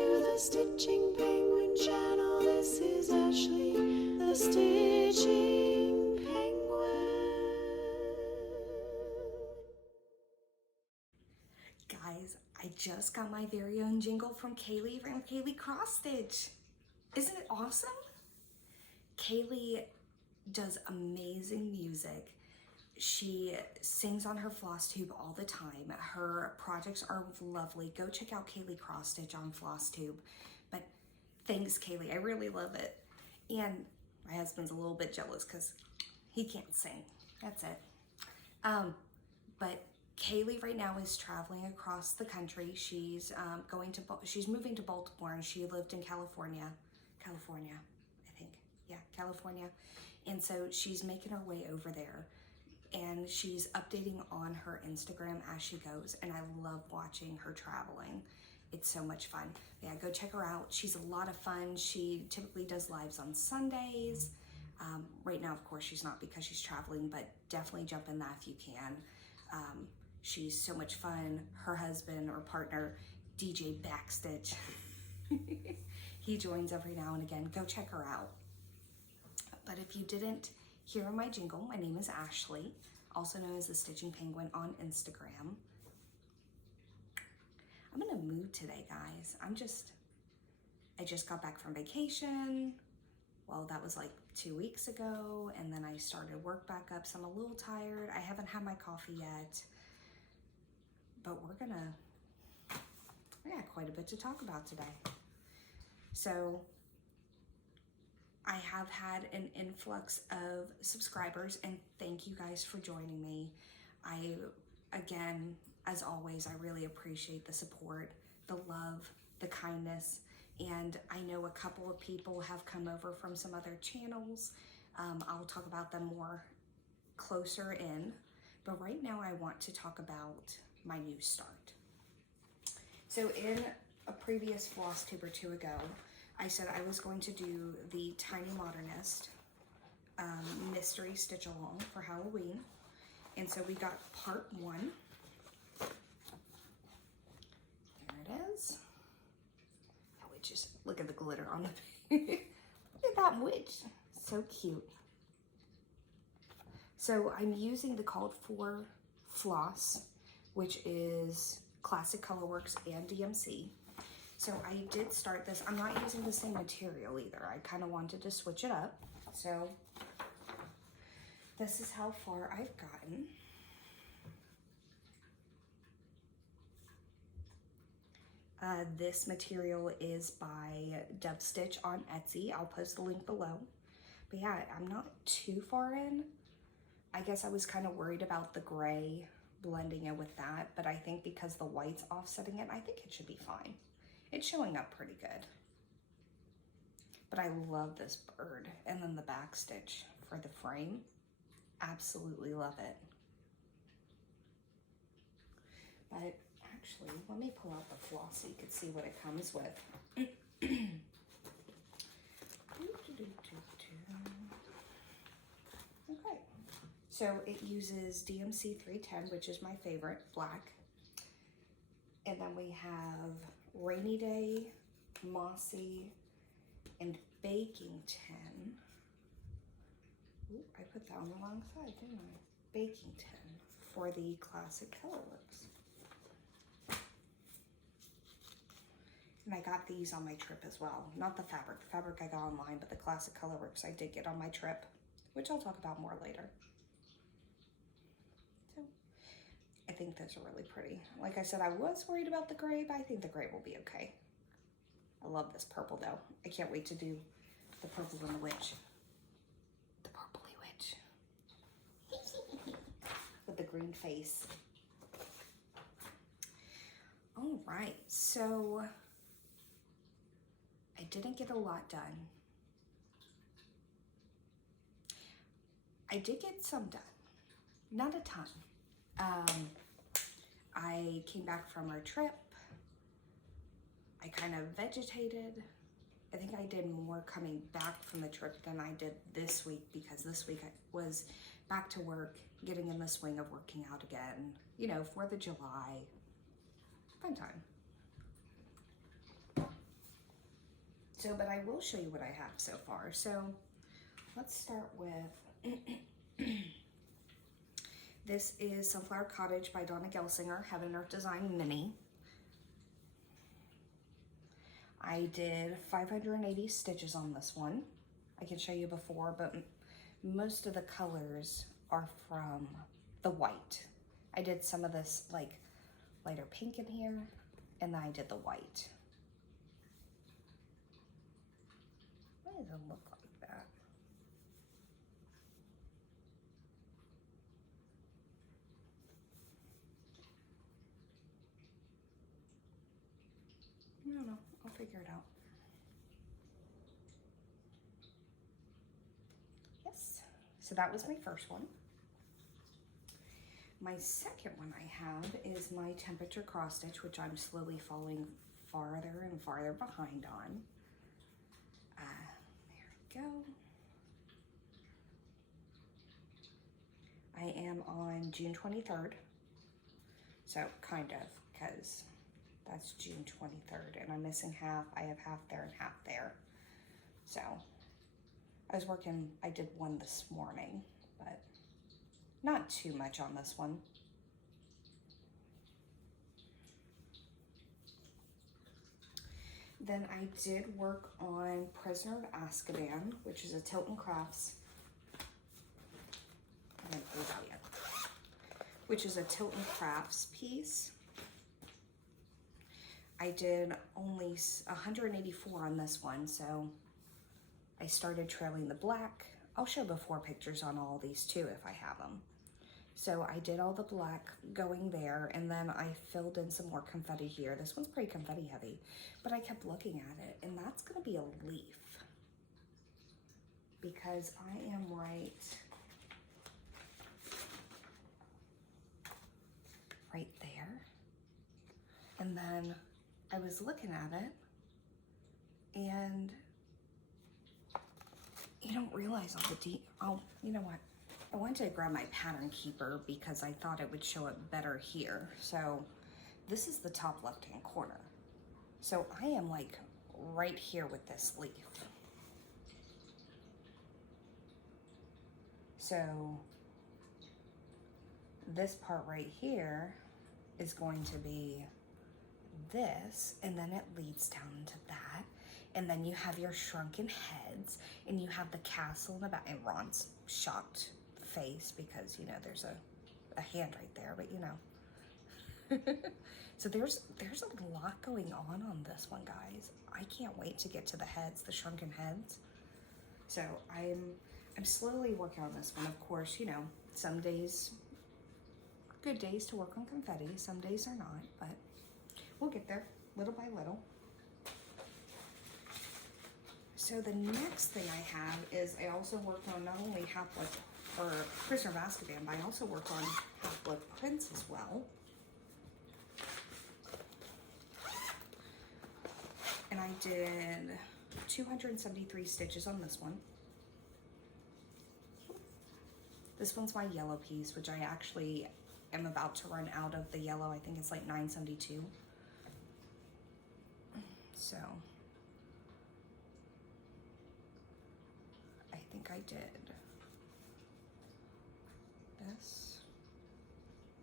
to the Stitching Penguin channel. This is Ashley, the Stitching Penguin. Guys, I just got my very own jingle from Kaylee Cross Stitch. Isn't it awesome? Kaylee does amazing music. She sings on her Flosstube all the time. Her projects are lovely. Go check out Kaylee Cross Stitch on Flosstube. But thanks, Kaylee. I really love it. And my husband's a little bit jealous because he can't sing. That's it. But Kaylee right now is traveling across the country. She's she's moving to Baltimore, and she lived in California, I think. Yeah, California. And so she's making her way over there. And she's updating on her Instagram as she goes, and I love watching her traveling. It's so much fun. Yeah, go check her out. She's a lot of fun. She typically does lives on Sundays. Right now, of course, she's not because she's traveling, but definitely jump in that if you can. She's so much fun. Her husband or partner, DJ Backstitch, he joins every now and again. Go check her out. But if you didn't hear my jingle, my name is Ashley, also known as the Stitching Penguin on Instagram. I'm in a mood today, guys. I just got back from vacation. Well, that was like 2 weeks ago, and then I started work back up, so I'm a little tired. I haven't had my coffee yet, but we got quite a bit to talk about today. So I have had an influx of subscribers, and thank you guys for joining me. Again, as always, I really appreciate the support, the love, the kindness, and I know a couple of people have come over from some other channels. I'll talk about them more closer in, but right now I want to talk about my new start. So in a previous Flosstube or two ago, I said I was going to do the Tiny Modernist mystery stitch along for Halloween. And so we got part 1. There it is. Oh, it just, look at the glitter on the page. Look at that witch. So cute. So I'm using the called for floss, which is Classic Colorworks and DMC. So I did start this. I'm not using the same material either. I kind of wanted to switch it up. So this is how far I've gotten. This material is by Dub Stitch on Etsy. I'll post the link below. But yeah, I'm not too far in. I guess I was kind of worried about the gray blending in with that, but I think because the white's offsetting it, I think it should be fine. It's showing up pretty good. But I love this bird. And then the back stitch for the frame. Absolutely love it. But actually, let me pull out the floss so you can see what it comes with. Okay. So it uses DMC 310, which is my favorite, black. And then we have Rainy Day, Mossy, and Baking Tin. Ooh, I put that on the wrong side, didn't I? Baking Tin for the Classic Colorworks. And I got these on my trip as well. Not the fabric. The fabric I got online, but the Classic Colorworks I did get on my trip, which I'll talk about more later. So I think those are really pretty. Like I said, I was worried about the gray, but I think the gray will be okay. I love this purple though. I can't wait to do the purple and the witch. The purpley witch. With the green face. All right, so I didn't get a lot done. I did get some done, not a ton. I came back from our trip. I kind of vegetated. I think I did more coming back from the trip than I did this week, because this week I was back to work, getting in the swing of working out again, you know, 4th of July, fun time. So, but I will show you what I have so far. So let's start with, this is Sunflower Cottage by Donna Gelsinger, Heaven and Earth Design Mini. I did 580 stitches on this one. I can show you before, but most of the colors are from the white. I did some of this like lighter pink in here, and then I did the white. Why does it look like that? I don't know, I'll figure it out. Yes, so that was my first one. My second one I have is my temperature cross stitch, which I'm slowly falling farther and farther behind on. There we go. I am on June 23rd. So kind of, because that's June 23rd and I'm missing half. I have half there and half there. So I was working, I did one this morning, but not too much on this one. Then I did work on Prisoner of Azkaban, which is a Tilton Crafts. I haven't pulled it out yet. Which is a Tilton Crafts piece. I did only 184 on this one, so I started trailing the black. I'll show before pictures on all these too if I have them. So I did all the black going there, and then I filled in some more confetti here. This one's pretty confetti heavy, but I kept looking at it, and that's gonna be a leaf because I am right there. And then I was looking at it, and you don't realize all the oh, you know what? I went to grab my pattern keeper because I thought it would show it better here. So this is the top left-hand corner. So I am like right here with this leaf. So this part right here is going to be this, and then it leads down to that. And then you have your shrunken heads, and you have the castle in the back, and Ron's shocked face because, you know, there's a hand right there, but you know. So there's a lot going on this one, guys. I can't wait to get to the heads, the shrunken heads. So I'm slowly working on this one. Of course, you know, some days are good days to work on confetti, some days are not, but we'll get there little by little. So the next thing I have is I also worked on not only Half-Blood or Prisoner of Azkaban, but I also worked on Half-Blood Prince as well. And I did 273 stitches on this one. This one's my yellow piece, which I actually am about to run out of the yellow. I think it's like 972. So I think I did this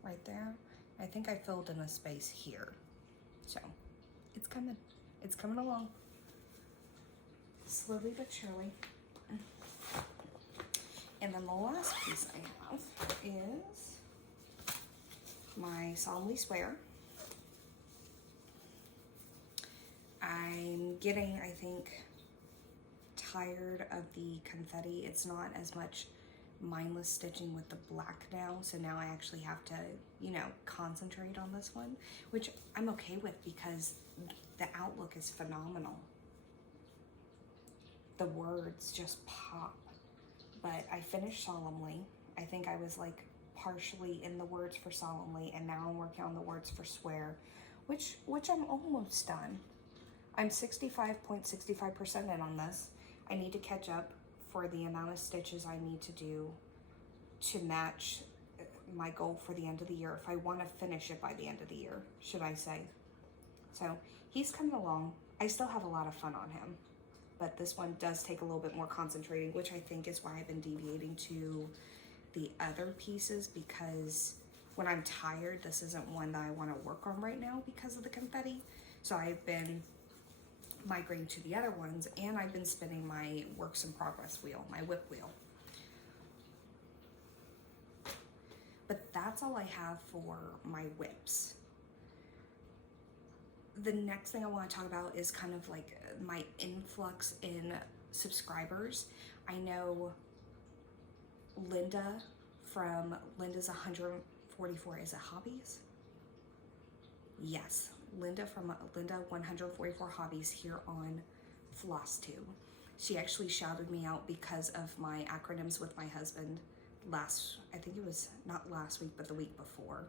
right there. I think I filled in a space here. So it's coming along slowly but surely. And then the last piece I have is my Solemnly Swear. I'm getting, I think, tired of the confetti. It's not as much mindless stitching with the black now, so now I actually have to, you know, concentrate on this one, which I'm okay with because the outlook is phenomenal. The words just pop. But I finished Solemnly. I think I was like partially in the words for Solemnly, and now I'm working on the words for Swear, which I'm almost done. I'm 65.65% in on this. I need to catch up for the amount of stitches I need to do to match my goal for the end of the year, if I want to finish it by the end of the year, should I say. So he's coming along. I still have a lot of fun on him. but this one does take a little bit more concentrating, which I think is why I've been deviating to the other pieces, because when I'm tired, this isn't one that I want to work on right now because of the confetti. So I've been migrating to the other ones, and I've been spinning my works in progress wheel, my whip wheel. But that's all I have for my whips. The next thing I want to talk about is kind of like my influx in subscribers. I know Linda from Linda's 144, is it Hobbies? Yes, Linda from Linda 144 Hobbies here on Flosstube. She actually shouted me out because of my acronyms with my husband I think it was not last week, but the week before.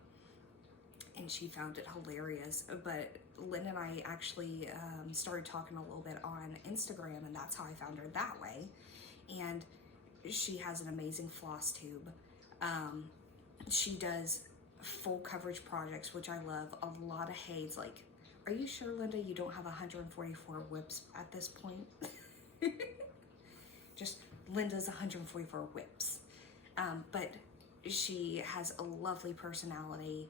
And she found it hilarious. But Lynn and I actually started talking a little bit on Instagram, and that's how I found her that way. And she has an amazing floss tube. She does full coverage projects, which I love. A lot of haze. Like, are you sure, Linda, you don't have 144 whips at this point? Just Linda's 144 whips. But she has a lovely personality.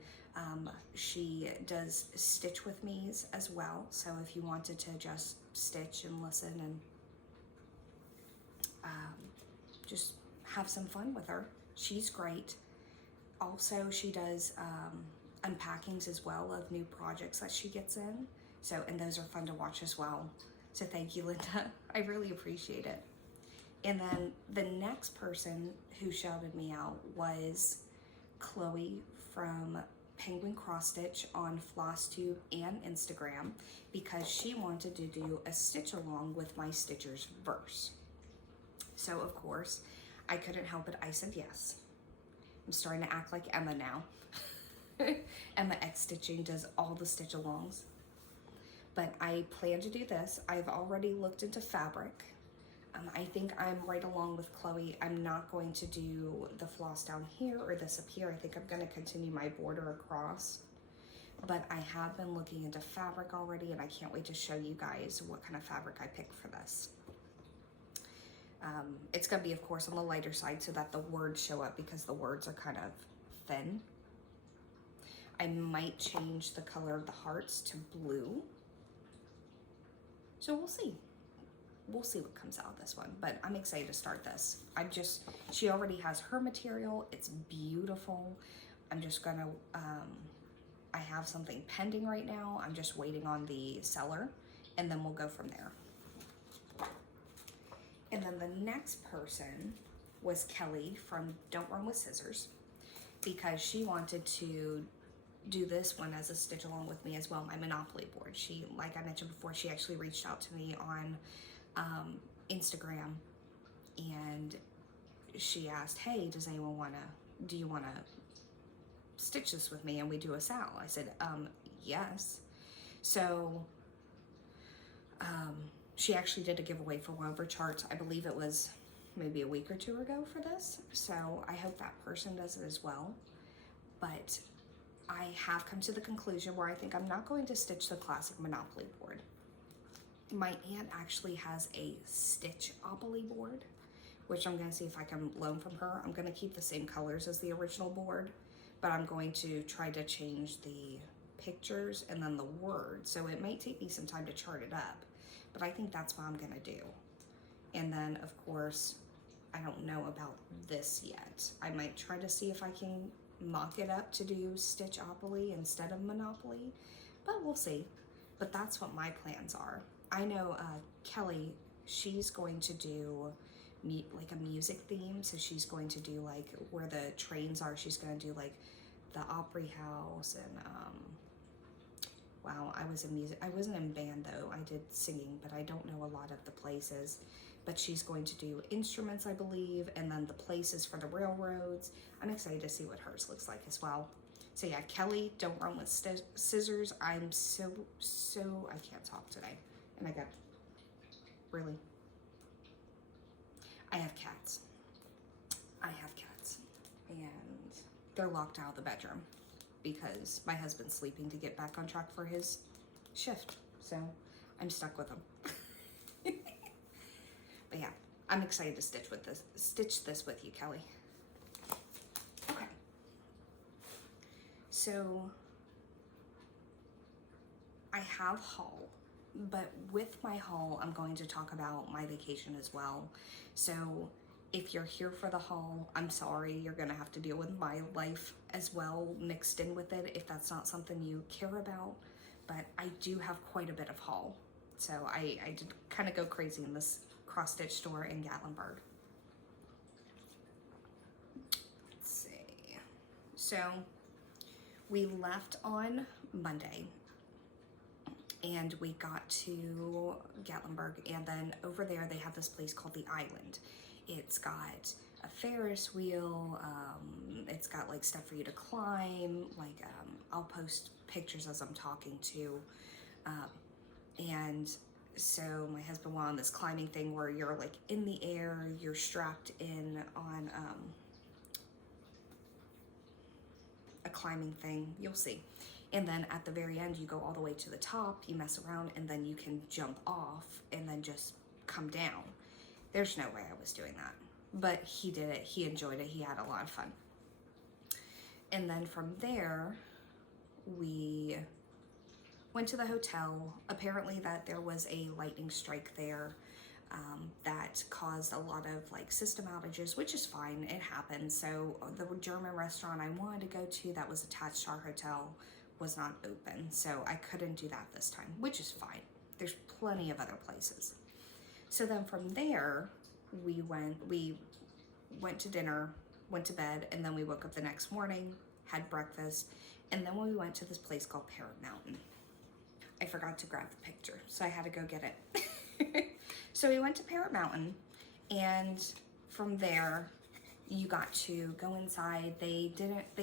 She does stitch with me's as well. So if you wanted to just stitch and listen and just have some fun with her, she's great. Also, she does unpackings as well of new projects that she gets in. So, and those are fun to watch as well. So thank you, Linda. I really appreciate it. And then the next person who shouted me out was Chloe from Penguin Cross Stitch on Flosstube and Instagram, because she wanted to do a stitch along with my Stitchers verse. So of course, I couldn't help it. I said yes. I'm starting to act like Emma now. Emma X Stitching does all the stitch alongs. But I plan to do this. I've already looked into fabric. I think I'm right along with Chloe. I'm not going to do the floss down here or this up here. I think I'm going to continue my border across. But I have been looking into fabric already, and I can't wait to show you guys what kind of fabric I picked for this. It's going to be, of course, on the lighter side so that the words show up, because the words are kind of thin. I might change the color of the hearts to blue. So we'll see. We'll see what comes out of this one, but I'm excited to start this. She already has her material. It's beautiful. I'm just gonna, I have something pending right now. I'm just waiting on the seller, and then we'll go from there. And then the next person was Kelly from Don't Run With Scissors, because she wanted to do this one as a stitch along with me as well, my Monopoly board. She, like I mentioned before, she actually reached out to me on Instagram, and she asked, hey, do you want to stitch this with me and we do a sal? I said, yes. So she actually did a giveaway for one of her charts. I believe it was maybe a week or two ago for this. So I hope that person does it as well. But I have come to the conclusion where I think I'm not going to stitch the classic Monopoly board. My aunt actually has a Stitch-opoly board, which I'm going to see if I can loan from her. I'm going to keep the same colors as the original board, but I'm going to try to change the pictures and then the words. So it might take me some time to chart it up, but I think that's what I'm going to do. And then, of course, I don't know about this yet. I might try to see if I can mock it up to do Stitch-opoly instead of Monopoly, but we'll see. But that's what my plans are. I know Kelly, she's going to do like a music theme. So she's going to do like where the trains are. She's going to do like the Opry House and wow, I wasn't in band though. I did singing, but I don't know a lot of the places. But she's going to do instruments, I believe, and then the places for the railroads. I'm excited to see what hers looks like as well. So yeah, Kelly, Don't Run With Scissors. I'm so, I can't talk today. And I have cats. And they're locked out of the bedroom because my husband's sleeping to get back on track for his shift. So I'm stuck with them. But yeah, I'm excited to stitch this with you, Kelly. Okay. So I have haul, but with my haul, I'm going to talk about my vacation as well. So if you're here for the haul, I'm sorry, you're gonna have to deal with my life as well mixed in with it if that's not something you care about. But I do have quite a bit of haul. So I did kind of go crazy in this cross-stitch store in Gatlinburg. Let's see. So we left on Monday and we got to Gatlinburg, and then over there they have this place called the Island. It's got a Ferris wheel, it's got like stuff for you to climb, like I'll post pictures as I'm talking to, and so my husband went on this climbing thing where you're like in the air, you're strapped in on a climbing thing, you'll see. And then at the very end, you go all the way to the top, you mess around, and then you can jump off and then just come down. There's no way I was doing that. But he did it, he enjoyed it, he had a lot of fun. And then from there, we went to the hotel. Apparently that there was a lightning strike there that caused a lot of like system outages, which is fine, it happens. So the German restaurant I wanted to go to that was attached to our hotel was not open, so I couldn't do that this time, which is fine. There's plenty of other places. So then from there, we went to dinner, went to bed, and then we woke up the next morning, had breakfast, and then we went to this place called Parrot Mountain. I forgot to grab the picture, so I had to go get it. So we went to Parrot Mountain, and from there, you got to go inside. They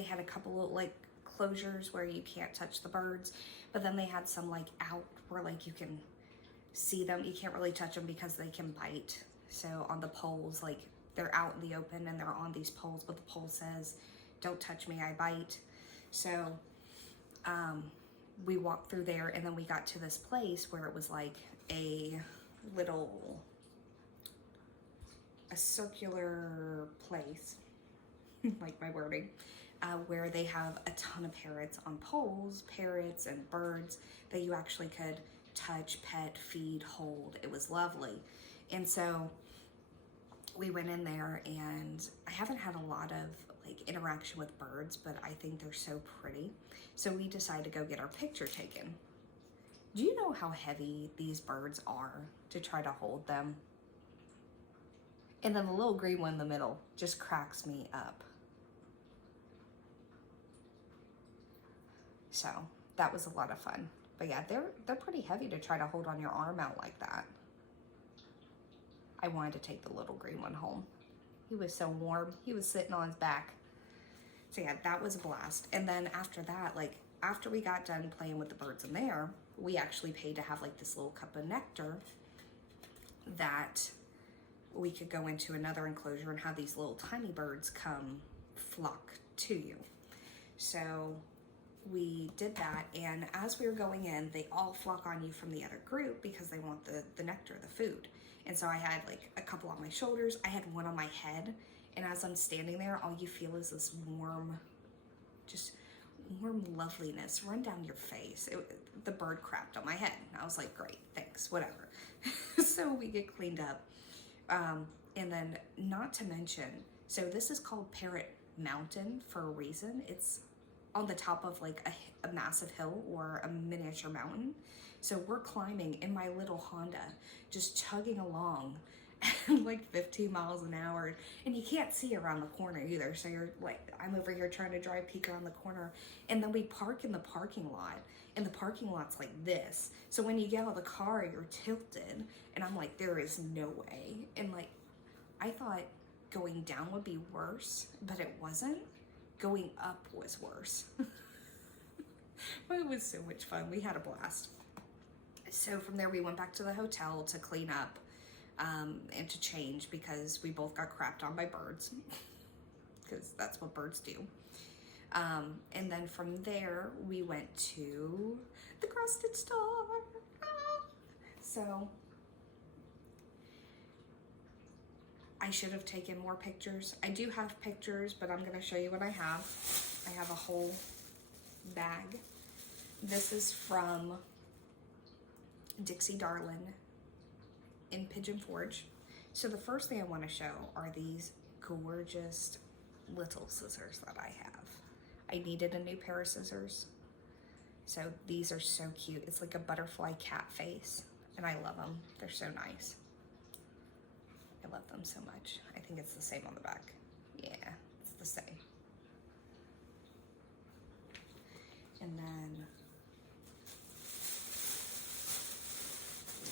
had a couple of like closures where you can't touch the birds, but then they had some like out where like you can see them. You can't really touch them because they can bite. So on the poles, like they're out in the open and they're on these poles, but the pole says, "Don't touch me, I bite." So we walked through there, and then we got to this place where it was like a circular place, like my wording, where they have a ton of parrots on poles, parrots and birds that you actually could touch, pet, feed, hold. It was lovely. And so we went in there, and I haven't had a lot of like interaction with birds, but I think they're so pretty. So we decided to go get our picture taken. Do you know how heavy these birds are to try to hold them? And then the little green one in the middle just cracks me up. So that was a lot of fun. But yeah, they're pretty heavy to try to hold on your arm out like that. I wanted to take the little green one home. He was so warm. He was sitting on his back. So yeah, that was a blast. And then after that, like after we got done playing with the birds in there, we actually paid to have like this little cup of nectar that we could go into another enclosure and have these little tiny birds come flock to you. So we did that, and as we were going in, they all flock on you from the other group because they want the nectar, the food. And so I had like a couple on my shoulders, I had one on my head, and as I'm standing there, all you feel is this warm, just warm loveliness run down your face. The bird crapped on my head. I was like, great, thanks, whatever. So we get cleaned up. And then not to mention, so this is called Parrot Mountain for a reason. It's on the top of like a massive hill or a miniature mountain. So we're climbing in my little Honda, just chugging along at like 15 miles an hour, and you can't see around the corner either. So you're like, I'm over here trying to drive, peek around the corner, and then we park in the parking lot, and the parking lot's like this. So when you get out of the car, you're tilted, and I'm like, there is no way. And like, I thought going down would be worse, but it wasn't. Going up was worse. But it was so much fun. We had a blast. So from there, we went back to the hotel to clean up and to change because we both got crapped on by birds because that's what birds do. And then from there, we went to the cross-stitch store. So I should have taken more pictures. I do have pictures, but I'm gonna show you what I have. I have a whole bag. This is from Dixie Darlin in Pigeon Forge. So the first thing I want to show are these gorgeous little scissors that I have. I needed a new pair of scissors. So these are so cute. It's like a butterfly cat face, and I love them. They're so nice. I love them so much. I think it's the same on the back. Yeah, it's the same. And then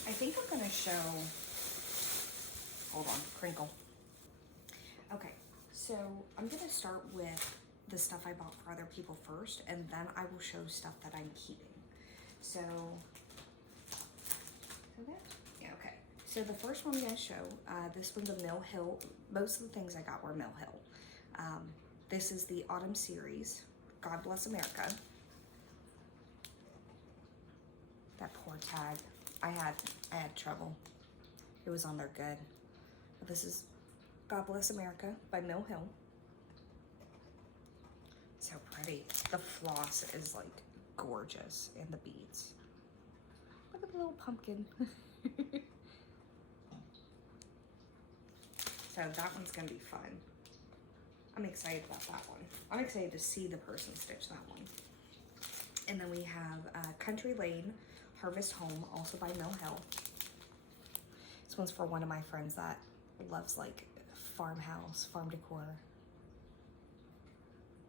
I think I'm gonna show, hold on, crinkle. Okay, so I'm gonna start with the stuff I bought for other people first, and then I will show stuff that I'm keeping. So yeah, okay. So the first one I'm gonna show, this one's a Mill Hill. Most of the things I got were Mill Hill. This is the Autumn Series, God Bless America. That poor tag. I had trouble. It was on there good. But this is God Bless America by Mill Hill. So pretty. The floss is like gorgeous, and the beads. Look at the little pumpkin. So that one's gonna be fun. I'm excited about that one. I'm excited to see the person stitch that one. And then we have Country Lane, Harvest Home, also by Mill Hill. This one's for one of my friends that loves like farmhouse, farm decor.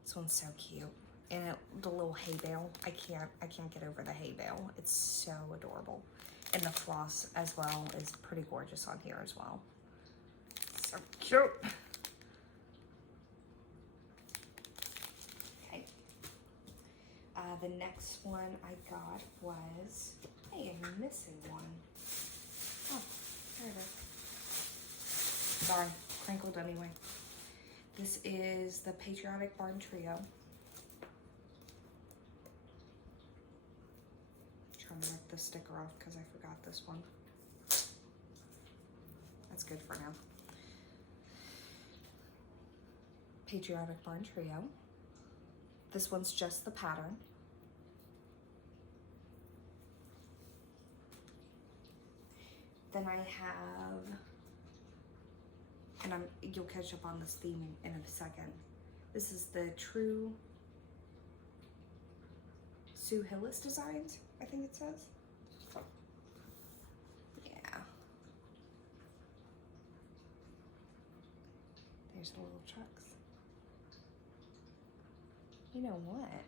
This one's so cute. And the little hay bale, I can't get over the hay bale. It's so adorable. And the floss as well is pretty gorgeous on here as well. So cute. Okay. The next one I got was, I am missing one. Oh, there it is. Sorry, crinkled anyway. This is the Patriotic Barn Trio. Trying to rip the sticker off because I forgot this one. That's good for now. Patriotic Barn Trio. This one's just the pattern. Then I have, and you'll catch up on this theme in a second. This is the True Sue Hillis Designs, I think it says. Yeah. There's the little trucks. You know what?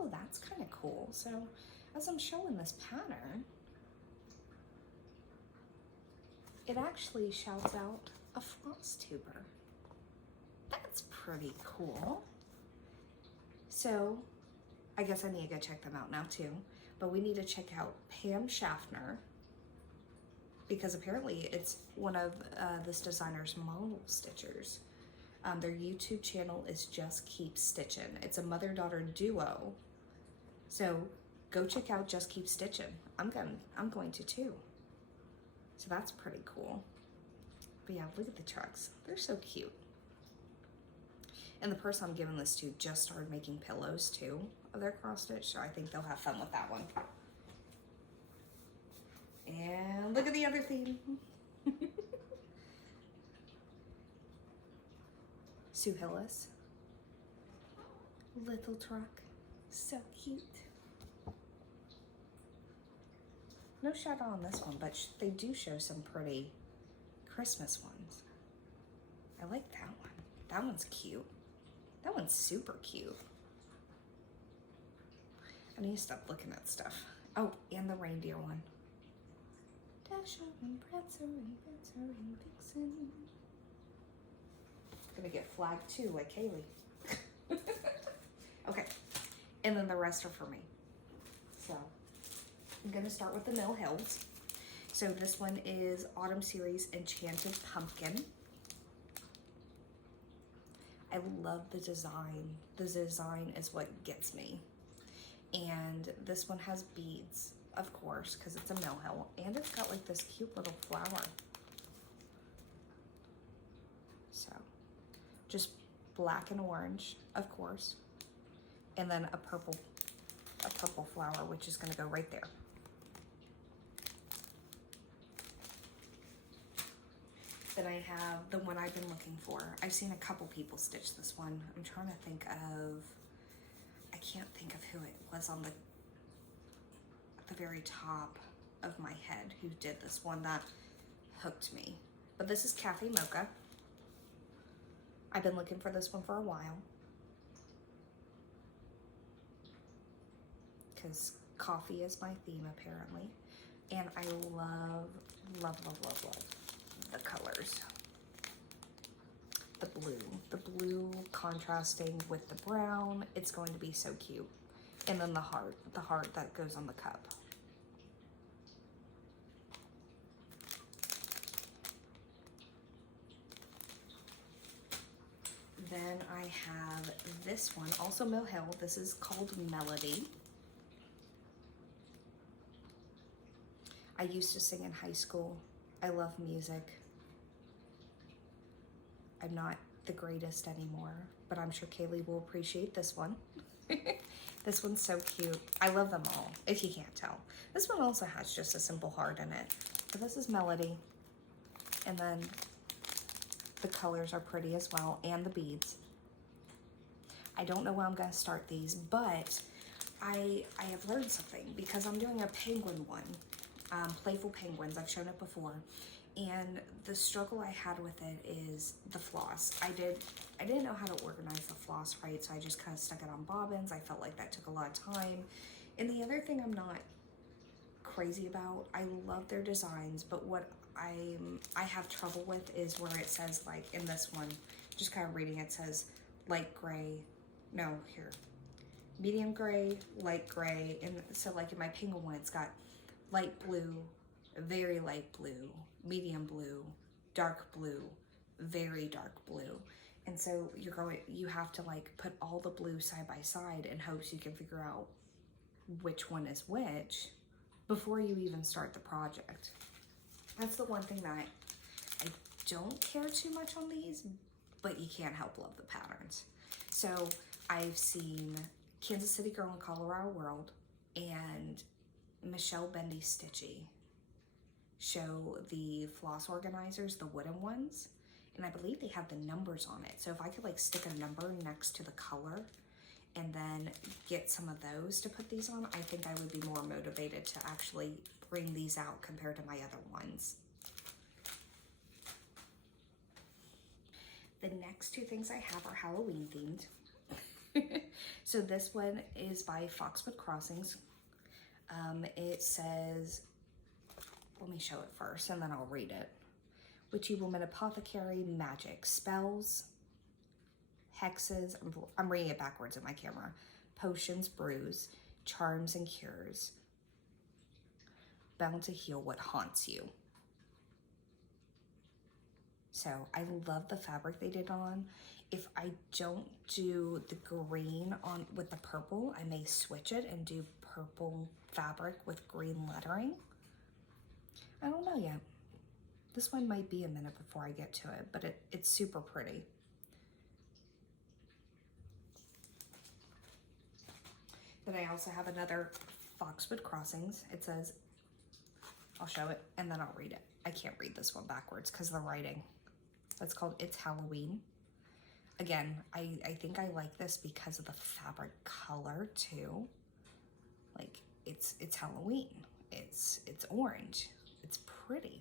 Oh, that's kind of cool. So as I'm showing this pattern, it actually shouts out a Flosstuber. That's pretty cool. So I guess I need to go check them out now too. But we need to check out Pam Schaffner, because apparently it's one of this designer's model stitchers. Their YouTube channel is Just Keep Stitching. It's a mother-daughter duo. So go check out Just Keep Stitching. I'm going to too. So that's pretty cool. But yeah, look at the trucks. They're so cute. And the person I'm giving this to just started making pillows too of their cross stitch, so I think they'll have fun with that one. And look at the other theme. Sue Hillis. Little truck. So cute. No shadow on this one, but they do show some pretty Christmas ones. I like that one. That one's cute. That one's super cute. I need to stop looking at stuff. Oh, and the reindeer one. Dasher and Prancer and Dancer and Vixen. Gonna get flagged too, like Kaylee. Okay, and then the rest are for me. So I'm gonna start with the Mill Hills. So this one is Autumn Series Enchanted Pumpkin. I love the design. The design is what gets me. And this one has beads of course, because it's a mill hill, and it's got like this cute little flower. So just black and orange, of course, and then a purple flower, which is going to go right there. Then I have the one I've been looking for. I've seen a couple people stitch this one. I'm trying to think of, I can't think of who it was on the at the very top of my head who did this one that hooked me. But this is Cafe Mocha. I've been looking for this one for a while, because coffee is my theme apparently, and I love the colors. The blue contrasting with the brown, it's going to be so cute. And then the heart that goes on the cup. Then I have this one, also Mill Hill. This is called Melody. I used to sing in high school. I love music. I'm not the greatest anymore, but I'm sure Kaylee will appreciate this one. This one's so cute. I love them all, if you can't tell. This one also has just a simple heart in it. But this is Melody. And then the colors are pretty as well, and the beads. I don't know when I'm gonna start these, but I have learned something, because I'm doing a penguin one. Playful Penguins, I've shown it before. And the struggle I had with it is the floss. I didn't know how to organize the floss right, so I just kind of stuck it on bobbins. I felt like that took a lot of time. And the other thing I'm not crazy about, I love their designs, but what I have trouble with is where it says, like in this one, just kind of reading, it says light gray, no, here, medium gray, light gray, and so like in my penguin one, it's got light blue, very light blue, medium blue, dark blue, very dark blue. And so you have to like put all the blue side by side in hopes you can figure out which one is which before you even start the project. That's the one thing that I don't care too much on these, but you can't help love the patterns. So I've seen Kansas City Girl in Colorado World and Michelle Bendy Stitchy show the floss organizers, the wooden ones, and I believe they have the numbers on it. So if I could like stick a number next to the color and then get some of those to put these on, I think I would be more motivated to actually bring these out compared to my other ones. The next two things I have are Halloween themed. So this one is by Foxwood Crossings. It says, let me show it first and then I'll read it. Witchy Woman Apothecary, Magic, Spells, Hexes, I'm reading it backwards in my camera, Potions, Brews, Charms and Cures, bound to heal what haunts you. So I love the fabric they did on. If I don't do the green on with the purple, I may switch it and do purple fabric with green lettering. I don't know yet. This one might be a minute before I get to it, but it's super pretty. Then I also have another Foxwood Crossings. It says, I'll show it and then I'll read it. I can't read this one backwards because of the writing. It's called It's Halloween. Again, I think I like this because of the fabric color too. Like it's Halloween. It's orange. It's pretty.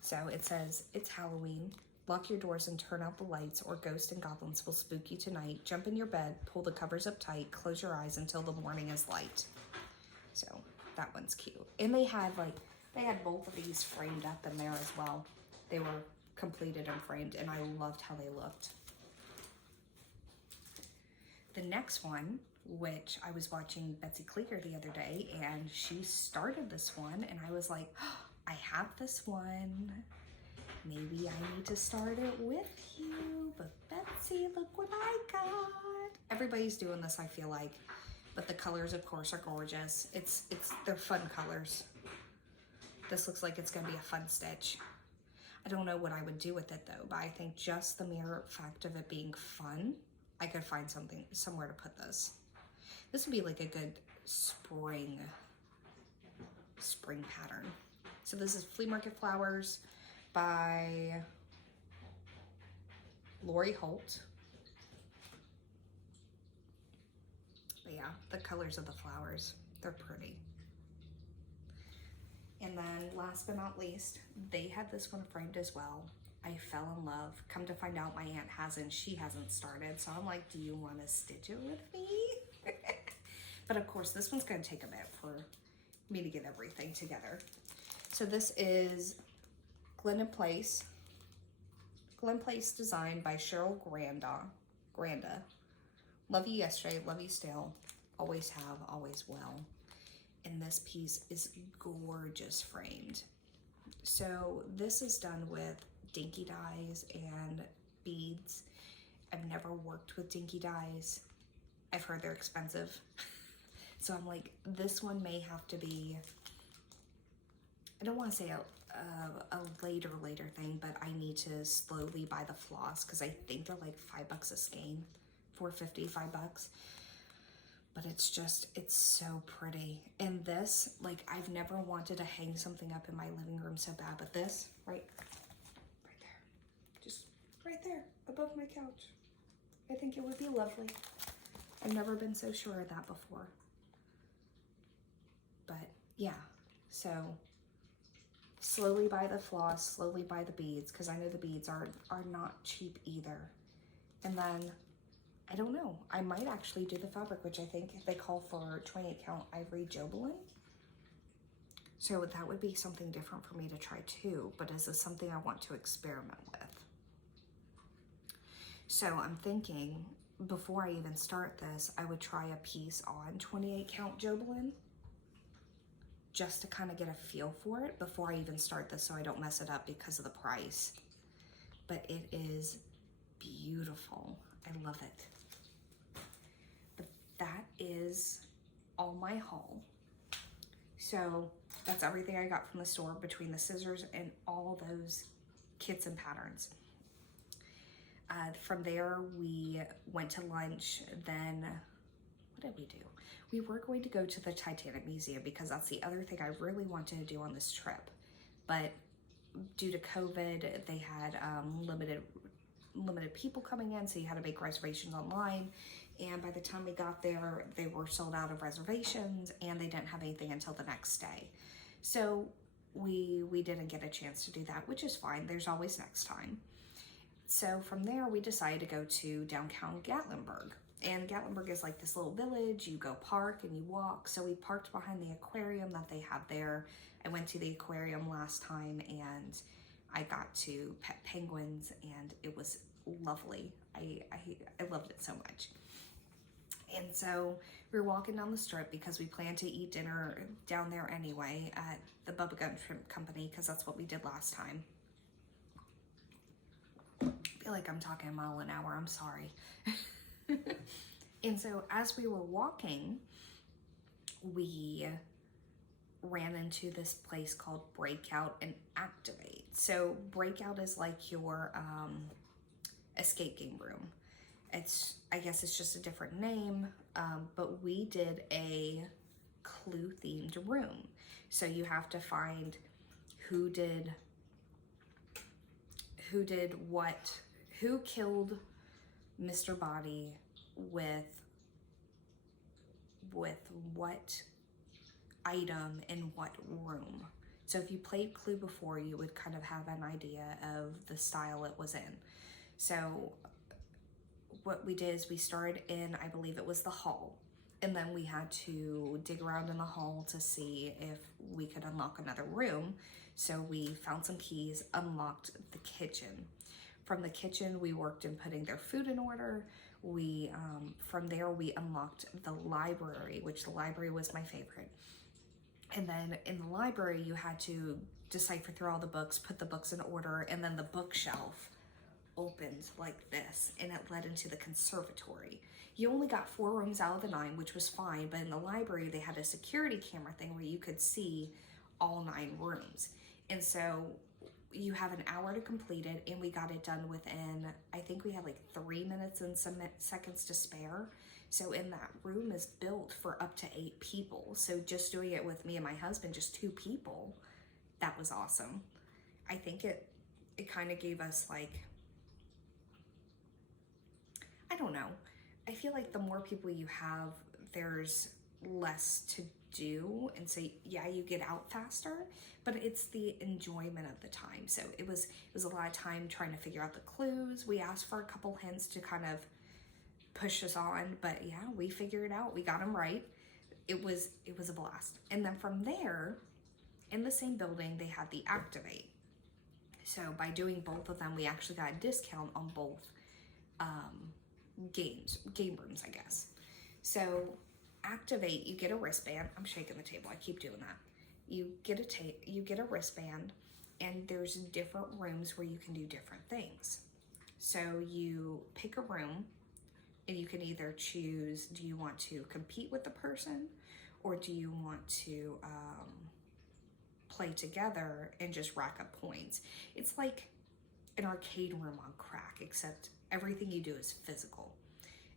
So it says, it's Halloween. Lock your doors and turn out the lights, or ghosts and goblins will spook you tonight. Jump in your bed, pull the covers up tight, close your eyes until the morning is light. So that one's cute. And they had both of these framed up in there as well. They were completed and framed, and I loved how they looked. The next one, which I was watching Betsy Kleeger the other day, and she started this one, and I was like, oh, I have this one. Maybe I need to start it with you, but Betsy, look what I got. Everybody's doing this, I feel like, But the colors, of course, are gorgeous. They're fun colors. This looks like it's gonna be a fun stitch. I don't know what I would do with it though, but I think just the mere fact of it being fun, I could find somewhere to put this. This would be like a good spring pattern. So this is Flea Market Flowers by Laurie Holt. But yeah, the colors of the flowers, they're pretty. And then last but not least, they had this one framed as well. I fell in love. Come to find out my aunt hasn't, she hasn't started. So I'm like, do you want to stitch it with me? But of course, this one's gonna take a bit for me to get everything together. So this is Glen Place. Glen Place designed by Cheryl Granda. Love you yesterday, love you still. Always have, always will. And this piece is gorgeous framed. So this is done with dinky dyes and beads. I've never worked with dinky dyes. I've heard they're expensive. So I'm like, this one may have to be, I don't want to say a later thing, but I need to slowly buy the floss because I think they're like $5 a skein, $4.50, $5. But it's so pretty. And this, like, I've never wanted to hang something up in my living room so bad, but this, right there, just right there above my couch. I think it would be lovely. I've never been so sure of that before. But yeah, so slowly buy the floss, slowly buy the beads, because I know the beads are not cheap either. And then, I don't know, I might actually do the fabric, which I think they call for 28 count ivory Jobelin. So that would be something different for me to try too, but is this something I want to experiment with? So I'm thinking, before I even start this, I would try a piece on 28 count Jobelin, just to kind of get a feel for it before I even start this so I don't mess it up because of the price. But it is beautiful. I love it. But that is all my haul. So that's everything I got from the store between the scissors and all those kits and patterns. From there, we went to lunch. Then, what did we do? We were going to go to the Titanic Museum because that's the other thing I really wanted to do on this trip. But due to COVID, they had limited people coming in, so you had to make reservations online. And by the time we got there, they were sold out of reservations and they didn't have anything until the next day. So we didn't get a chance to do that, which is fine. There's always next time. So from there, we decided to go to downtown Gatlinburg. And Gatlinburg is like this little village. You go park and you walk. So we parked behind the aquarium that they have there. I went to the aquarium last time and I got to pet penguins and it was lovely. I loved it so much. And so we were walking down the strip because we planned to eat dinner down there anyway at the Bubba Gum Shrimp Company because that's what we did last time. I feel like I'm talking a mile an hour, I'm sorry. And so as we were walking, we ran into this place called Breakout and Activate. So Breakout is like your escape game room. I guess it's just a different name, but we did a clue themed room. So you have to find who did what, who killed Mr. Body with what item in what room. So if you played Clue before, you would kind of have an idea of the style it was in. So what we did is we started in, I believe it was the hall, and then we had to dig around in the hall to see if we could unlock another room. So we found some keys, unlocked the kitchen. From the kitchen, we worked in putting their food in order. We from there, we unlocked the library, which the library was my favorite. And then in the library, you had to decipher through all the books, put the books in order, and then the bookshelf. opened like this, and it led into the conservatory. You only got 4 rooms out of the 9, which was fine, but in the library they had a security camera thing where you could see all 9 rooms. And so you have an hour to complete it, and we got it done within, I think we had like 3 minutes and some seconds to spare. So in that room is built for up to 8 people. So just doing it with me and my husband, just 2 people, that was awesome. I think it kind of gave us like, I don't know. I feel like the more people you have, there's less to do, and so yeah, you get out faster, but it's the enjoyment of the time. So it was a lot of time trying to figure out the clues. We asked for a couple hints to kind of push us on, but yeah, we figured it out. We got them right. It was a blast. And then from there, in the same building, they had the Activate. So by doing both of them, we actually got a discount on both game rooms, I guess. So Activate, you get a wristband. I'm shaking the table, I keep doing that. You get a wristband, and there's different rooms where you can do different things. So you pick a room, and you can either choose, do you want to compete with the person, or do you want to play together and just rack up points? It's like an arcade room on crack, except everything you do is physical.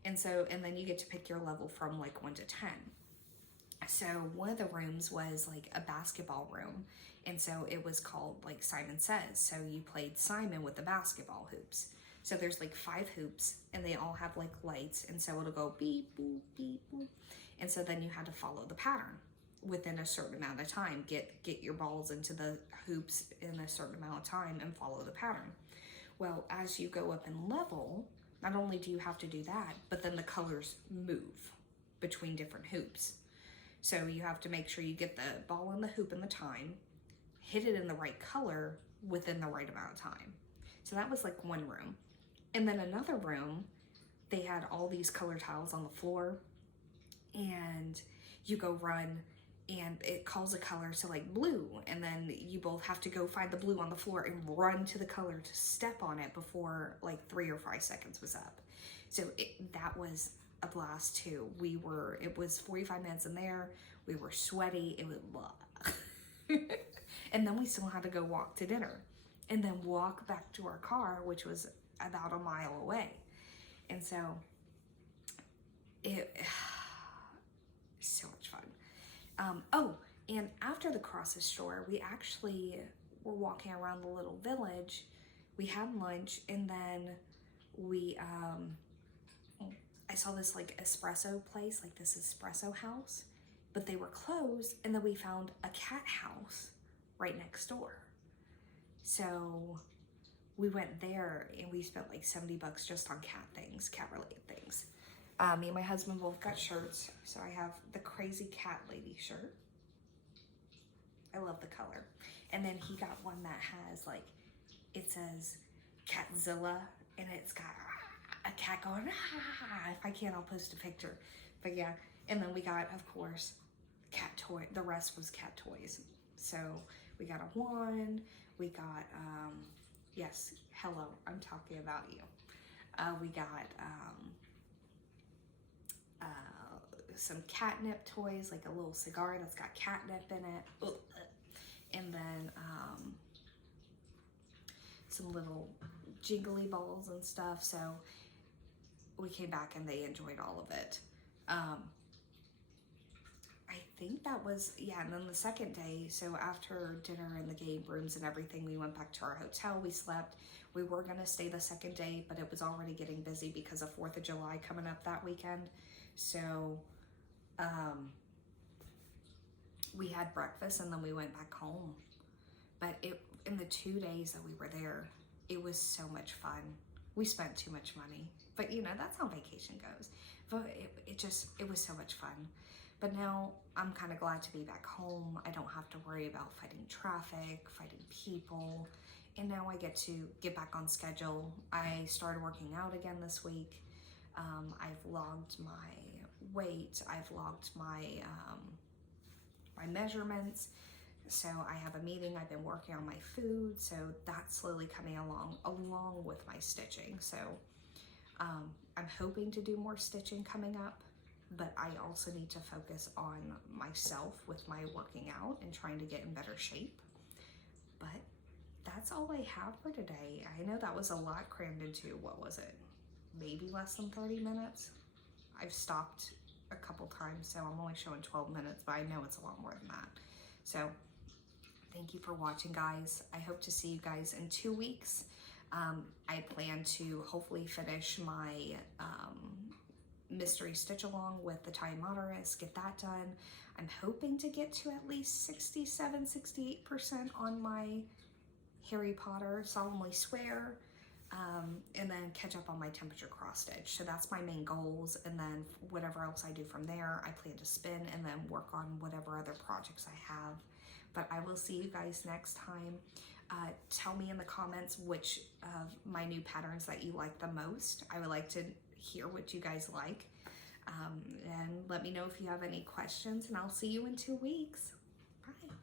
And then you get to pick your level from like 1 to 10. So one of the rooms was like a basketball room. And so it was called like Simon Says. So you played Simon with the basketball hoops. So there's like 5 hoops, and they all have like lights. And so it'll go beep, boop, beep, boop. And so then you had to follow the pattern within a certain amount of time. Get your balls into the hoops in a certain amount of time and follow the pattern. Well, as you go up in level, not only do you have to do that, but then the colors move between different hoops. So you have to make sure you get the ball in the hoop in the time, hit it in the right color within the right amount of time. So that was like one room. And then another room, they had all these color tiles on the floor, and you go run, and it calls a color, so like blue, and then you both have to go find the blue on the floor and run to the color to step on it before like 3 or 5 seconds was up. So that was a blast too. It was 45 minutes in there, we were sweaty, it was blah. And then we still had to go walk to dinner, and then walk back to our car, which was about a mile away. And so so much fun. Oh, and after the Crosses store, we actually were walking around the little village. We had lunch, and then I saw this like espresso place, like this espresso house, but they were closed, and then we found a cat house right next door. So we went there, and we spent like $70 just on cat related things. Me and my husband both got shirts. So I have the crazy cat lady shirt. I love the color. And then he got one that has like, it says Catzilla, and it's got a cat going, ah. If I can, I'll post a picture. But yeah, and then we got, of course, cat toy. The rest was cat toys. So we got a wand. We got, yes, hello, I'm talking about you. We got some catnip toys, like a little cigar that's got catnip in it. And then some little jiggly balls and stuff. So we came back and they enjoyed all of it. I think that was, yeah, and then the second day, so after dinner and the game rooms and everything, we went back to our hotel, we slept. We were gonna stay the second day, but it was already getting busy because of 4th of July coming up that weekend. So we had breakfast, and then we went back home. But in the 2 days that we were there, it was so much fun. We spent too much money, but you know, that's how vacation goes. But it was so much fun. But now I'm kind of glad to be back home. I don't have to worry about fighting traffic, fighting people. And now I get to get back on schedule. I started working out again this week. I've logged my weight. I've logged my my measurements. So I have a meeting, I've been working on my food, so that's slowly coming along with my stitching. So I'm hoping to do more stitching coming up, but I also need to focus on myself with my working out and trying to get in better shape. But that's all I have for today. I know that was a lot crammed into, what was it? Maybe less than 30 minutes. I've stopped a couple times, so I'm only showing 12 minutes, but I know it's a lot more than that. So thank you for watching, guys. I hope to see you guys in 2 weeks. I plan to hopefully finish my mystery stitch along with the Time Moderate, get that done. I'm hoping to get to at least 67, 68% on my Harry Potter Solemnly Swear, and then catch up on my temperature cross stitch. So that's my main goals, and then whatever else I do from there, I plan to spin and then work on whatever other projects I have. But I will see you guys next time. Tell me in the comments which of my new patterns that you like the most. I would like to hear what you guys like. And let me know if you have any questions, and I'll see you in 2 weeks. Bye.